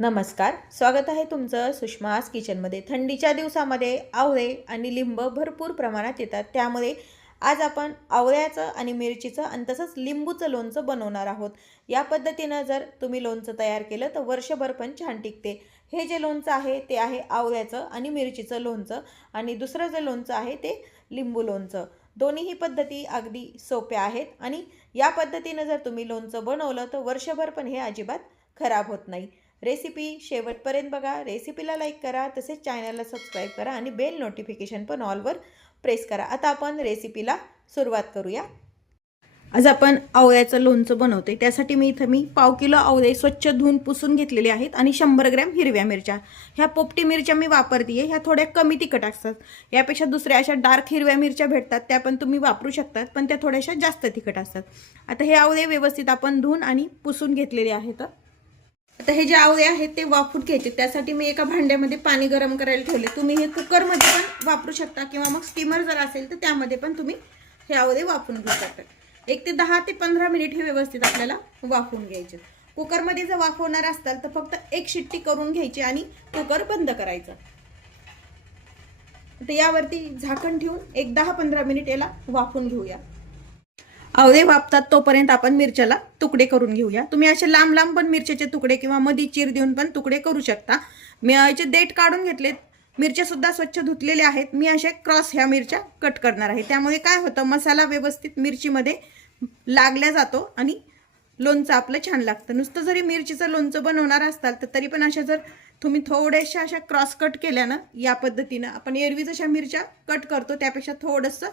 नमस्कार, स्वागत आहे तुमचं सुषमास किचनमध्ये। थंडीच्या दिवसामध्ये आवळे आणि लिंब भरपूर प्रमाणात येतात, त्यामुळे आज आपण आवळ्याचं आणि मिरचीचं आणि तसंच लिंबूचं लोणचं बनवणार आहोत। या पद्धतीनं जर तुम्ही लोणचं तयार केलं तर वर्षभर पण छान टिकते। हे जे लोणचं आहे ते आहे आवळ्याचं आणि मिरचीचं लोणचं, आणि दुसरं जे लोणचं आहे ते लिंबू लोणचं। दोन्हीही पद्धती अगदी सोप्या आहेत आणि या पद्धतीनं जर तुम्ही लोणचं बनवलं तर वर्षभर पण हे अजिबात खराब होत नाही। रेसिपी शेवटपर्यंत बघा, रेसिपीला लाईक करा, तसेच चॅनलला सबस्क्राईब करा आणि बेल नोटिफिकेशन पण ऑलवर प्रेस करा। आता आपण रेसिपीला सुरुवात करूया। आज आपण आवळ्याचं लोणचं बनवतोय, त्यासाठी मी पाव किलो आवळे स्वच्छ धुवून पुसून घेतलेले आहेत आणि 100 ग्रॅम हिरव्या मिरच्या। ह्या पोपटी मिरच्या मी वापरते, ह्या थोड्या कमी तिखट असतात। यापेक्षा दुसऱ्या अशा डार्क हिरव्या मिरच्या भेटतात, त्या पण तुम्ही वापरू शकतात, पण त्या थोड्याशा जास्त तिखट असतात। आता हे आवळे व्यवस्थित आपण धुवून आणि पुसून घेतलेले आहेत। आता हे जे आवळे आहेत ते वाफून घ्यायचे, त्यासाठी मी एका भांड्यामध्ये पाणी गरम करायला ठेवले। तुम्ही हे कुकरमध्ये पण वापरू शकता किंवा मग स्टीमर जर असेल तर त्यामध्ये पण तुम्ही हे आवळे वाफून घेऊ शकता। 1 ते 10 ते 15 मिनिट हे व्यवस्थित आपल्याला वाफून घ्यायचे। कुकरमध्ये जर वाफवणार असाल तर फक्त एक शिट्टी करून घ्यायची आणि कुकर बंद करायचा। तर यावरती झाकण ठेवून एक 10-15 मिनिट याला वाफून घेऊया। आवळे वाफतात तोपर्यंत आपण मिरच्याला तुकडे करून घेऊया। तुम्ही असे लांब लांब पण मिरच्याचे तुकडे किंवा मध्ये चीर देऊन पण तुकडे करू शकता। मी याचे देठ काढून घेतलेत, मिरच्या सुद्धा स्वच्छ धुतलेल्या आहेत। मी असे क्रॉस ह्या मिरच्या कट करणार आहे, त्यामुळे काय होतं मसाला व्यवस्थित मिरचीमध्ये लागला जातो आणि लोणचं आपलं छान लागतं। नुसतं जरी मिरचीचं लोणचं बनवणार असाल तर तरी पण अशा जर तुम्ही थोड्याशा अशा क्रॉस कट केल्या ना, या पद्धतीनं आपण एरवी जशा मिरच्या कट करतो त्यापेक्षा थोडंसं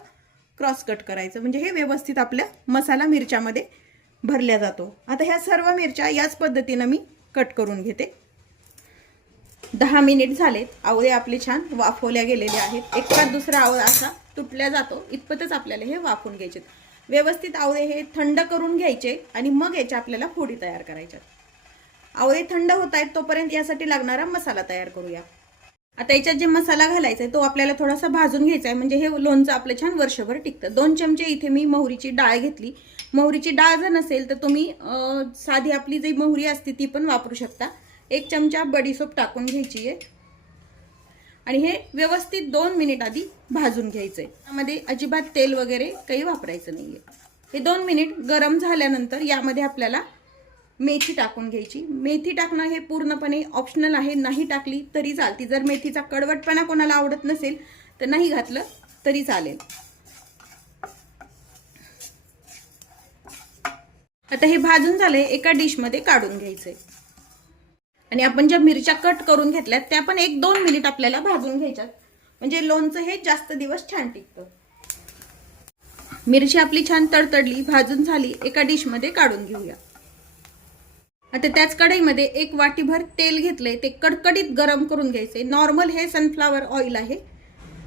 क्रॉस कट करायचं, म्हणजे हे व्यवस्थित आपल्या मसाला मिरच्यामध्ये भरल्या जातो। आता ह्या सर्व मिरच्या याच पद्धतीनं मी कट करून घेते। 10 मिनिट झालेत, आवळे आपले छान वाफवल्या गेलेले आहेत। एका दुसरा आवळा असा तुटल्या जातो इतपतच आपल्याला हे वाफवून घ्यायचे। व्यवस्थित आवळे हे थंड करून घ्यायचे आणि मग याच्या आपल्याला फोडी तयार करायच्या। आवळे थंड होत आहेत तोपर्यंत यासाठी लागणारा मसाला तयार करूया। आता याच्यात जे मसाला घालायचा आहे तो आपल्याला थोडासा भाजून घ्यायचा आहे, म्हणजे हे लोणचं आपलं छान वर्षभर टिकतं। 2 चमचे इथे मी मोहरीची डाळ घेतली। मोहरीची डाळ जर नसेल तर तुम्ही साधी आपली जी मोहरी असते ती पण वापरू शकता। 1 चमचा बडीशोप टाकून घ्यायची आहे आणि हे व्यवस्थित 2 मिनिट आधी भाजून घ्यायचंय। यामध्ये अजिबात तेल वगैरे काही वापरायचं नाहीये। हे 2 मिनिट गरम झाल्यानंतर यामध्ये आपल्याला मेथी टाकून घ्यायची। मेथी टाकणं हे पूर्णपणे ऑप्शनल आहे, नाही टाकली तरी चालते। जर मेथीचा कडवटपणा कोणाला आवडत नसेल तर नाही घातलं तरी चालेल। आता हे भाजून झाले, एका डिश मध्ये काढून घ्यायचंय आणि आपण ज्या मिरच्या कट करून घेतल्यात त्या पण 1-2 मिनिट आपल्याला भाजून घ्यायच्यात, म्हणजे लोणचं हे जास्त दिवस छान टिकतं। मिरची आपली छान तडतडली, भाजून झाली, एका डिश मध्ये काढून घेऊया। आता त्याच कढईमध्ये 1 वाटीभर तेल घेतलंय, ते कडकडीत गरम करून घ्यायचे। नॉर्मल हे सनफ्लावर ऑइल आहे,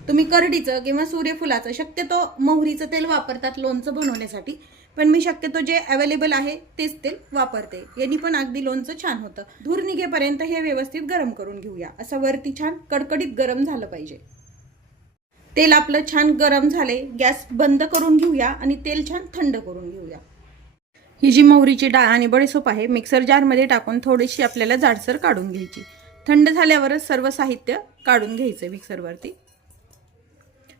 तुम्ही करडीचं किंवा सूर्यफुलाचं शक्यतो मोहरीचं तेल वापरतात लोणचं बनवण्यासाठी, पण मी शक्यतो जे अवेलेबल आहे तेच तेल वापरते। यांनी पण अगदी लोणचं छान होतं। धूर निघेपर्यंत हे व्यवस्थित गरम करून घेऊया। असं वरती छान कडकडीत गरम झालं पाहिजे। तेल आपलं छान गरम झाले, गॅस बंद करून घेऊया आणि तेल छान थंड करून घेऊया। ही जी मोहरीची डाळ आणि बडीशोप आहे मिक्सर जारमध्ये टाकून थोडीशी आपल्याला जाडसर काढून घ्यायची। थंड झाल्यावरच सर्व साहित्य काढून घ्यायचे मिक्सरवरती,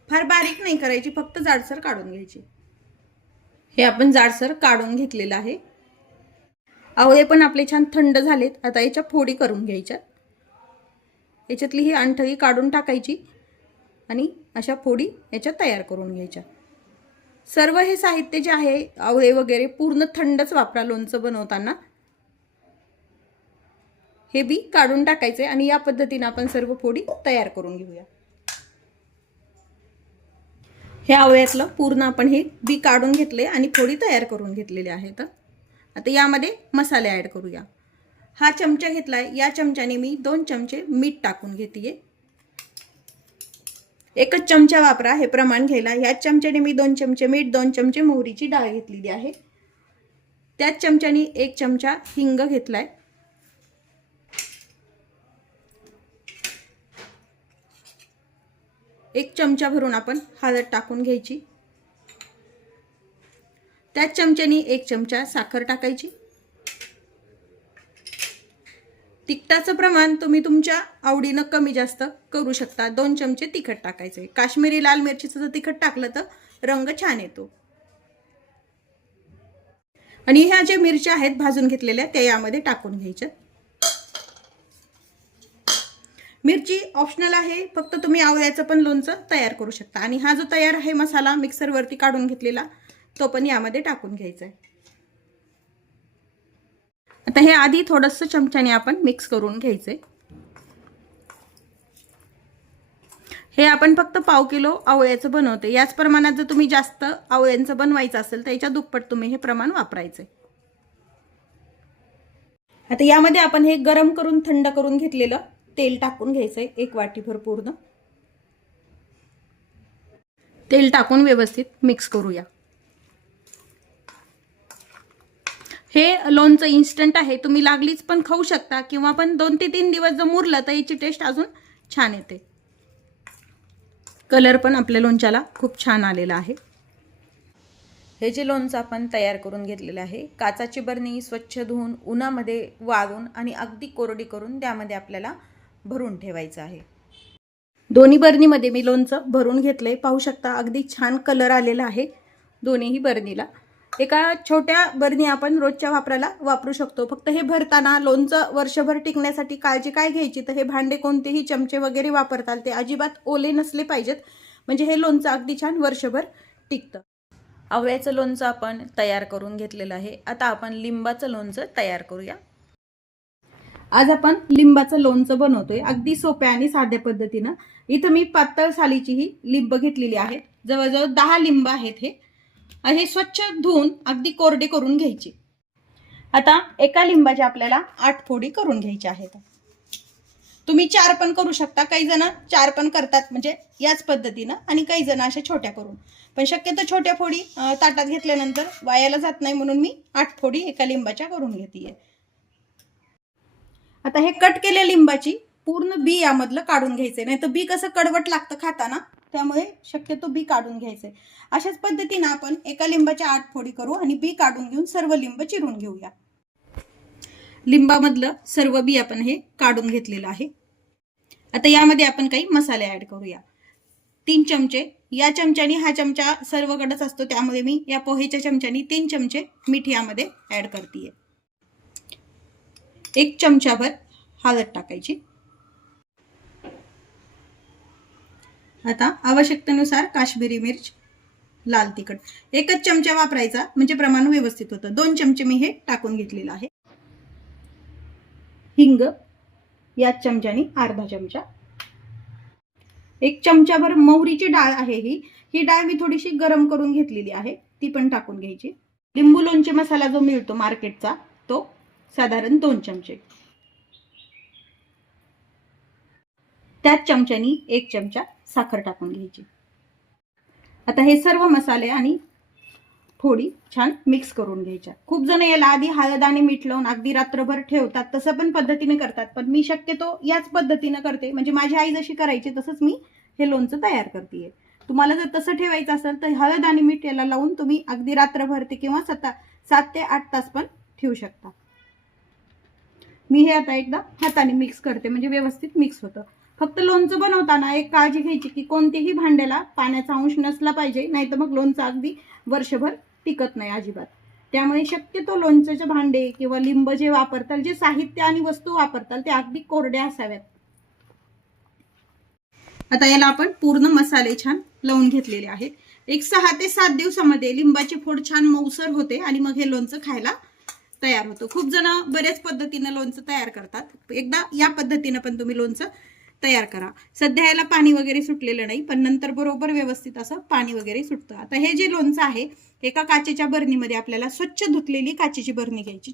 फार बारीक नाही करायची, फक्त जाडसर काढून घ्यायची। हे आपण जाडसर काढून घेतलेलं आहे। आवळे पण आपले छान थंड झालेत, आता याच्या फोडी करून घ्यायच्या। याच्यातली ही अंठळी काढून टाकायची आणि अशा फोडी याच्यात तयार करून घ्यायच्या। सर्व हे साहित्य जे आहे आवळे वगैरे पूर्ण थंडच वापरा लोणचं बनवताना। हे बी काढून टाकायचे आणि या पद्धतीने आपण सर्व फोडी तयार करून घेऊया। हे आवळ्यातलं पूर्ण आपण हे बी काढून घेतले आणि फोडी तयार करून घेतलेले आहेत। आता यामध्ये मसाले ऍड करूया। हा चमचा घेतलाय, या चमच्याने मी 2 चमचे मीठ टाकून घेतेय। 1च चमचा वापरा हे प्रमाण घ्यायला। याच चमच्याने मी 2 चमचे मीठ, 2 चमचे मोहरीची डाळ घेतलेली आहे। त्याच चमच्याने 1 चमचा हिंग घेतलाय। एक चमचा भरून आपण हळद टाकून घ्यायची। त्याच चमच्याने 1 चमचा साखर टाकायची। तिखटाचं प्रमाण तुम्ही तुमच्या आवडीनं कमी जास्त करू शकता. 2 चमचे तिखट टाकायचे. काश्मीरी लाल मिरचीचं जर तिखट टाकलं तर रंग छान येतो. आणि ह्या ज्या मिरच्या आहेत भाजून घेतलेल्या त्या यामध्ये टाकून घ्यायच्या. मिरची ऑप्शनल आहे, फक्त तुम्ही आवळ्याचं पण लोणचं तयार करू शकता. आणि हा जो तयार आहे मसाला मिक्सरवरती काढून घेतलेला तो पण यामध्ये टाकून घ्यायचा आहे. आता हे आधी थोडंसं चमच्याने आपण मिक्स करून घ्यायचंय. हे आपण फक्त पाव किलो आवळ्याचं बनवते. याच प्रमाणात जर तुम्ही जास्त आवळ्यांचं बनवायचं असेल तर याच्या दुप्पट तुम्ही हे प्रमाण वापरायचंय. आता यामध्ये आपण हे गरम करून थंड करून घेतलेलं तेल टाकून घ्यायचंय. 1 वाटीभर पूर्ण तेल टाकून व्यवस्थित मिक्स करूया. हे लोणचं इन्स्टंट आहे, तुम्ही लागलीच पण खाऊ शकता किंवा पण 2 ते 3 दिवस जर मुरलं तर याची टेस्ट अजून छान येते. कलर पण आपल्या लोणच्याला खूप छान आलेला आहे. हे जे लोणचं आपण तयार करून घेतलेलं आहे, काचाची बरणी स्वच्छ धुवून उन्हामध्ये वाळून आणि अगदी कोरडी करून त्यामध्ये आपल्याला भरून ठेवायचं आहे. दोन्ही बरणीमध्ये मी लोणचं भरून घेतलंय. पाहू शकता अगदी छान कलर आलेला आहे दोन्हीही बरणीला. एका छोट्या बरणी आपण रोजच्या वापराला वापरू शकतो. फक्त हे भरताना लोणचं वर्षभर टिकण्यासाठी काळजी काय घ्यायची तर हे भांडे कोणतेही चमचे वगैरे वापरताल ते अजिबात ओले नसले पाहिजेत, म्हणजे हे लोणचं अगदी छान वर्षभर टिकतं. आवळ्याचं लोणचं आपण तयार करून घेतलेलं आहे. आता आपण लिंबाचं लोणचं तयार करूया. आज आपण लिंबाचं लोणचं बनवतोय अगदी सोप्या आणि साध्या पद्धतीनं. इथं मी पातळ सालीची ही लिंब घेतलेली आहेत. जवळजवळ 10 लिंब आहेत. हे स्वच्छ धुवून अगदी कोरडे करून घ्यायचे. आता एका लिंबाच्या आपल्याला 8 फोडी करून घ्यायच्या आहेत. तुम्ही 4 पण करू शकता. काही जण 4 पण करतात म्हणजे याच पद्धतीनं, आणि काही जण अशा छोट्या करून. पण शक्यतो छोट्या फोडी ताटात घेतल्यानंतर वायाला जात नाही म्हणून मी 8 फोडी एका लिंबाच्या करून घेतेय. आता हे कट केलेल्या लिंबाची पूर्ण बी यामधलं काढून घ्यायचंय, नाही तर बी कसं कडवट लागतं खाताना, त्यामुळे शक्यतो बी काढून घ्यायचंय. अशाच पद्धतीने आपण एका लिंबाच्या 8 फोडी करू आणि बी काढून घेऊन सर्व लिंब चिरून घेऊया. लिंबामधलं सर्व बी आपण हे काढून घेतलेलं आहे. आता यामध्ये आपण काही मसाले ऍड करूया. 3 चमचे या चमच्याने, हा चमचा सर्वकडेच असतो त्यामुळे मी या पोहेच्या चमच्याने 3 चमचे मीठ यामध्ये ऍड करतेय. 1 चमचाभर हळद टाकायची. आता आवश्यकतेनुसार काश्मीरी मिर्च, लाल तिखट 1च चमचा वापरायचा म्हणजे प्रमाण व्यवस्थित होतं. 2 चमचे मी हे टाकून घेतलेलं आहे. हिंग याच चमच्याने अर्धा चमचा. 1 चमचाभर मोहरीची डाळ आहे. ही डाळ मी थोडीशी गरम करून घेतलेली आहे, ती पण टाकून घ्यायची. लिंबू लोणचे मसाला जो मिळतो मार्केटचा तो साधारण 2 चमचे. त्याच चमच्यानी 1 चमचा साखर टाकून घ्यायची. आता हे सर्व मसाले आणि फोडी छान मिक्स करून घ्यायच्या. खूप जण याला आधी हळद आणि मीठ लावून अगदी रात्रभर ठेवतात, तसं पण पद्धतीने करतात, पण मी शक्यतो याच पद्धतीने करते. म्हणजे माझी आई जशी करायची तसंच मी हे लोणचं तयार करतेय. तुम्हाला जर तसं ठेवायचं असेल तर हळद आणि मीठ याला लावून तुम्ही अगदी रात्रभर ते किंवा 7 ते 8 तास पण ठेवू शकता. मी हे आता एकदा हाताने मिक्स करते म्हणजे व्यवस्थित मिक्स होतं. फक्त लोणचं बनवताना एक काळजी घ्यायची की कोणत्याही भांड्याला पाण्याचा अंश नसला पाहिजे, नाहीतर मग लोणचं अगदी वर्षभर टिकत नाही अजिबात. त्यामुळे शक्यतो लोणच्याचे भांडे किंवा लिंब जे वापरताल, जे साहित्य आणि वस्तू वापरताल ते अगदी कोरड्या असाव्यात. आता याला आपण पूर्ण मसाले छान लावून घेतलेले आहेत. एक 6 ते 7 दिवसामध्ये लिंबाची फोड छान मऊसर होते आणि मग हे लोणचं खायला तयार होतं. खूप जण बऱ्याच पद्धतीने लोणचं तयार करतात. एकदा या पद्धतीने पण तुम्ही लोणचं तयार करा. सध्या याला पाणी वगैरे सुटलेलं नाही, पण नंतर बरोबर व्यवस्थित असं पाणी वगैरे सुटतं. आता हे जे लोणचं आहे एका काचेच्या बरणीमध्ये आपल्याला स्वच्छ धुतलेली काचेची बरणी घ्यायची.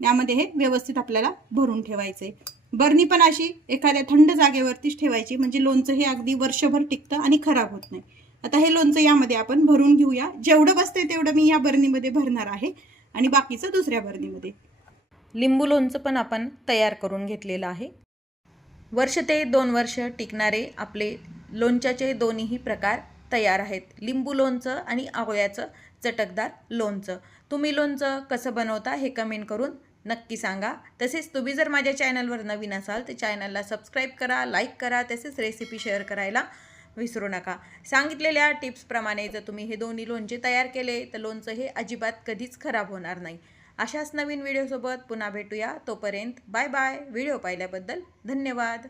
यामध्ये हे व्यवस्थित आपल्याला भरून ठेवायचंय. बरणी पण अशी एखाद्या थंड जागेवरतीच ठेवायची म्हणजे लोणचं हे अगदी वर्षभर टिकतं आणि खराब होत नाही. आता हे लोणचं यामध्ये आपण भरून घेऊया. जेवढं बसतंय तेवढं मी या बरणीमध्ये भरणार आहे आणि बाकीचं दुसऱ्या बरणीमध्ये. लिंबू लोणचं पण आपण तयार करून घेतलेलं आहे. 1 ते 2 वर्ष टिकणारे आपले लोणच्याचे दोन्हीही प्रकार तयार आहेत. लिंबू लोणचं आणि आवळ्याचं चटकदार लोणचं. तुम्ही लोणचं कसं बनवता हे कमेंट करून नक्की सांगा. तसेच तुम्ही जर माझ्या चॅनलवर नवीन असाल तर चॅनलला सबस्क्राईब करा, लाईक करा, तसेच रेसिपी शेअर करायला विसरू नका. सांगितलेल्या टिप्सप्रमाणे जर तुम्ही हे दोन्ही लोणचे तयार केले तर लोणचं हे अजिबात कधीच खराब होणार नाही. अशाच नवीन व्हिडिओसोबत पुन्हा भेटूया. तोपर्यंत बाय बाय. व्हिडिओ पाहिल्याबद्दल धन्यवाद.